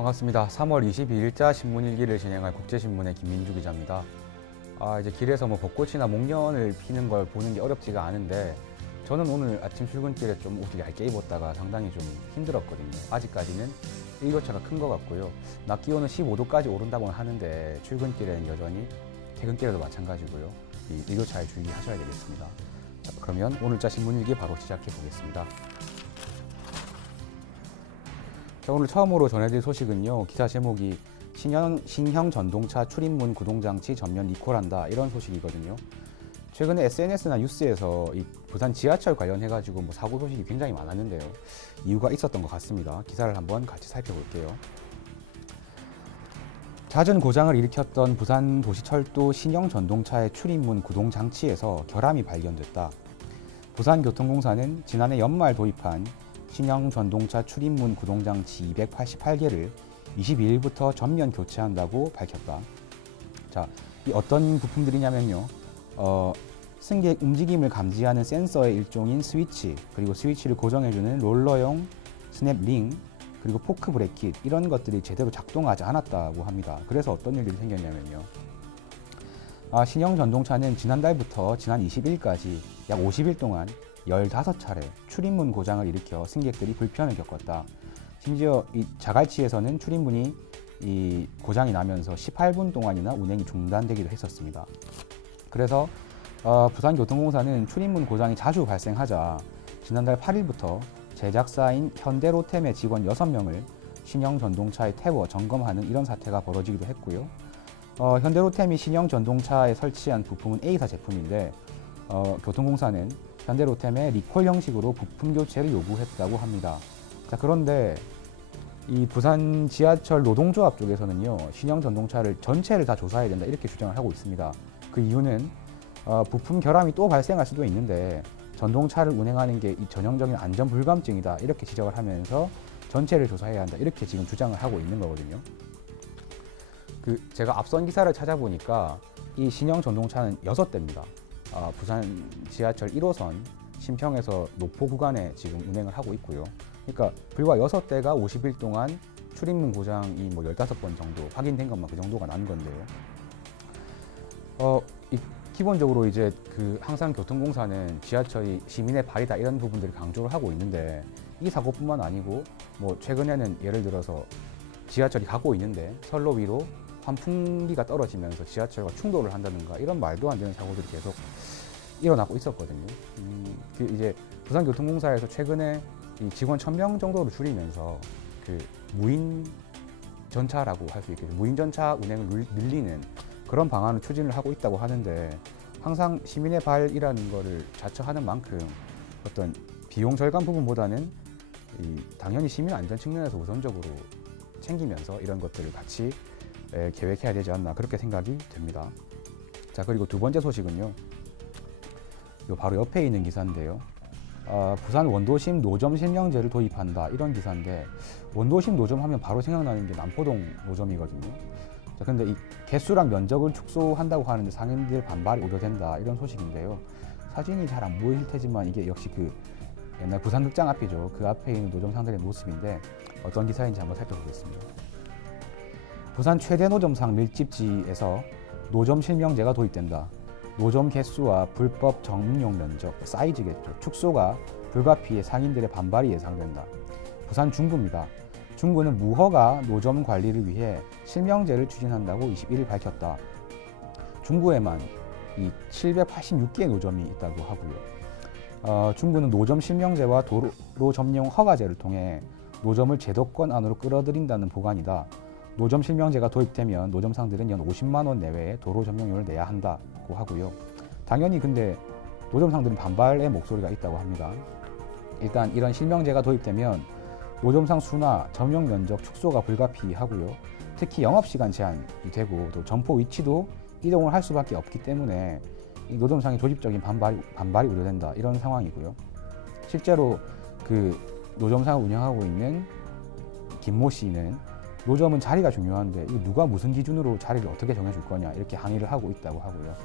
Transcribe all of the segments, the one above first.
반갑습니다. 3월 22일자 신문일기를 진행할 국제신문의 김민주 기자입니다. 이제 길에서 벚꽃이나 목련을 피는 걸 보는 게 어렵지가 않은데 저는 오늘 아침 출근길에 좀 옷을 얇게 입었다가 상당히 좀 힘들었거든요. 아직까지는 일교차가 큰 것 같고요. 낮 기온은 15도까지 오른다고는 하는데 출근길에는 여전히 퇴근길에도 마찬가지고요. 이 일교차에 주의하셔야 되겠습니다. 자, 그러면 오늘자 신문일기 바로 시작해 보겠습니다. 자, 오늘 처음으로 전해드릴 소식은요. 기사 제목이 신형 전동차 출입문 구동장치 전면 리콜한다, 이런 소식이거든요. 최근에 SNS나 뉴스에서 이 부산 지하철 관련해가지고 사고 소식이 굉장히 많았는데요. 이유가 있었던 것 같습니다. 기사를 한번 같이 살펴볼게요. 잦은 고장을 일으켰던 부산 도시철도 신형 전동차의 출입문 구동장치에서 결함이 발견됐다. 부산교통공사는 지난해 연말 도입한 신형 전동차 출입문 구동장치 288개를 22일부터 전면 교체한다고 밝혔다. 자, 이 어떤 부품들이냐면요. 승객 움직임을 감지하는 센서의 일종인 스위치, 그리고 스위치를 고정해주는 롤러용 스냅링, 그리고 포크 브레킷, 이런 것들이 제대로 작동하지 않았다고 합니다. 그래서 어떤 일들이 생겼냐면요. 신형 전동차는 지난달부터 지난 20일까지 약 50일 동안 15차례 출입문 고장을 일으켜 승객들이 불편을 겪었다. 심지어 이 자갈치에서는 출입문이 고장이 나면서 18분 동안이나 운행이 중단되기도 했었습니다. 그래서 부산교통공사는 출입문 고장이 자주 발생하자 지난달 8일부터 제작사인 현대로템의 직원 6명을 신형 전동차에 태워 점검하는 이런 사태가 벌어지기도 했고요. 현대로템이 신형 전동차에 설치한 부품은 A사 제품인데 교통공사는 현대로템에 리콜 형식으로 부품 교체를 요구했다고 합니다. 자, 그런데 이 부산 지하철 노동조합 쪽에서는요, 신형 전동차를 전체를 다 조사해야 된다, 이렇게 주장을 하고 있습니다. 그 이유는 부품 결함이 또 발생할 수도 있는데 전동차를 운행하는 게 이 전형적인 안전 불감증이다, 이렇게 지적을 하면서 전체를 조사해야 한다, 이렇게 지금 주장을 하고 있는 거거든요. 제가 앞선 기사를 찾아보니까 이 신형 전동차는 6대입니다. 부산 지하철 1호선 신평에서 노포 구간에 지금 운행을 하고 있고요. 그러니까 불과 6대가 50일 동안 출입문 고장이 15번 정도 확인된 것만 그 정도가 난 건데요. 기본적으로 이제 항상 교통공사는 지하철이 시민의 발이다, 이런 부분들을 강조를 하고 있는데 이 사고뿐만 아니고 최근에는 예를 들어서 지하철이 가고 있는데 선로 위로 환풍기가 떨어지면서 지하철과 충돌을 한다든가 이런 말도 안 되는 사고들이 계속 일어나고 있었거든요. 이제 부산교통공사에서 최근에 직원 1000명 정도로 줄이면서 무인 전차라고 할 수 있겠죠. 무인 전차 운행을 늘리는 그런 방안을 추진을 하고 있다고 하는데 항상 시민의 발이라는 거를 자처하는 만큼 어떤 비용 절감 부분보다는 당연히 시민 안전 측면에서 우선적으로 챙기면서 이런 것들을 같이 계획해야 되지 않나, 그렇게 생각이 됩니다. 자, 그리고 두 번째 소식은요. 바로 옆에 있는 기사인데요. 부산 원도심 노점 실명제를 도입한다, 이런 기사인데 원도심 노점 하면 바로 생각나는 게 남포동 노점이거든요. 자, 근데 이 개수랑 면적을 축소한다고 하는데 상인들 반발이 우려된다, 이런 소식인데요. 사진이 잘 안 보일 테지만 이게 역시 옛날 부산극장 앞이죠. 그 앞에 있는 노점상들의 모습인데 어떤 기사인지 한번 살펴보겠습니다. 부산 최대 노점상 밀집지에서 노점 실명제가 도입된다. 노점 개수와 불법 정용 면적, 사이즈겠죠, 축소가 불가피해 상인들의 반발이 예상된다. 부산 중구입니다. 중구는 무허가 노점 관리를 위해 실명제를 추진한다고 21일 밝혔다. 중구에만 786개의 노점이 있다고 하고요. 중구는 노점 실명제와 도로 점용 허가제를 통해 노점을 제도권 안으로 끌어들인다는 보관이다. 노점 실명제가 도입되면 노점상들은 연 50만 원 내외의 도로 점용료를 내야 한다고 하고요. 당연히 근데 노점상들은 반발의 목소리가 있다고 합니다. 일단 이런 실명제가 도입되면 노점상 수나 점용 면적 축소가 불가피하고요. 특히 영업시간 제한이 되고 또 점포 위치도 이동을 할 수밖에 없기 때문에 이 노점상의 조직적인 반발이 우려된다, 이런 상황이고요. 실제로 노점상을 운영하고 있는 김모 씨는 노점은 자리가 중요한데 누가 무슨 기준으로 자리를 어떻게 정해줄 거냐, 이렇게 항의를 하고 있다고 하고요.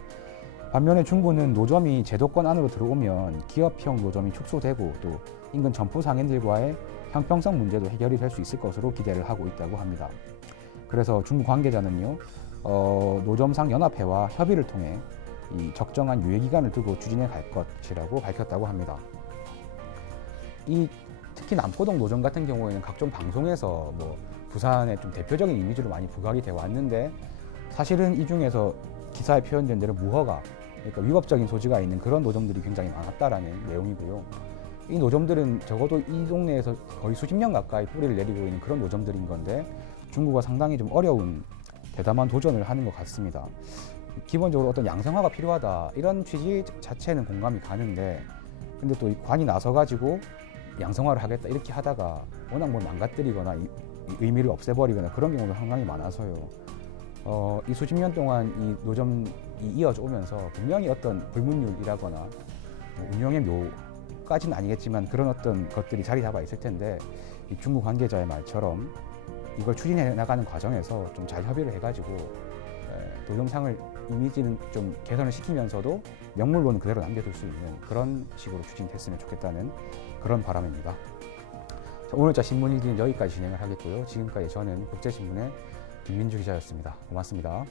반면에 중구는 노점이 제도권 안으로 들어오면 기업형 노점이 축소되고 또 인근 점포 상인들과의 형평성 문제도 해결이 될 수 있을 것으로 기대를 하고 있다고 합니다. 그래서 중구 관계자는요, 노점상 연합회와 협의를 통해 이 적정한 유예 기간을 두고 추진해 갈 것이라고 밝혔다고 합니다. 특히 남포동 노점 같은 경우에는 각종 방송에서 뭐 부산의 좀 대표적인 이미지로 많이 부각이 되어 왔는데, 사실은 이 중에서 기사에 표현된 대로 무허가, 그러니까 위법적인 소지가 있는 그런 노점들이 굉장히 많았다라는 내용이고요. 이 노점들은 적어도 이 동네에서 거의 수십 년 가까이 뿌리를 내리고 있는 그런 노점들인 건데, 중구가 상당히 좀 어려운 대담한 도전을 하는 것 같습니다. 기본적으로 어떤 양성화가 필요하다, 이런 취지 자체는 공감이 가는데, 근데 또 관이 나서가지고 양성화를 하겠다 이렇게 하다가 워낙 뭐 망가뜨리거나 의미를 없애버리거나 그런 경우도 상당히 많아서요. 이 수십 년 동안 이 노점이 이어져 오면서 분명히 어떤 불문율이라거나 뭐 운영의 묘까지는 아니겠지만 그런 어떤 것들이 자리 잡아 있을 텐데, 이 중구 관계자의 말처럼 이걸 추진해 나가는 과정에서 좀 잘 협의를 해가지고 노점상을 이미지는 좀 개선을 시키면서도 명물로는 그대로 남겨둘 수 있는 그런 식으로 추진됐으면 좋겠다는 그런 바람입니다. 자, 오늘자 신문 일기는 여기까지 진행을 하겠고요. 지금까지 저는 국제신문의 김민주 기자였습니다. 고맙습니다.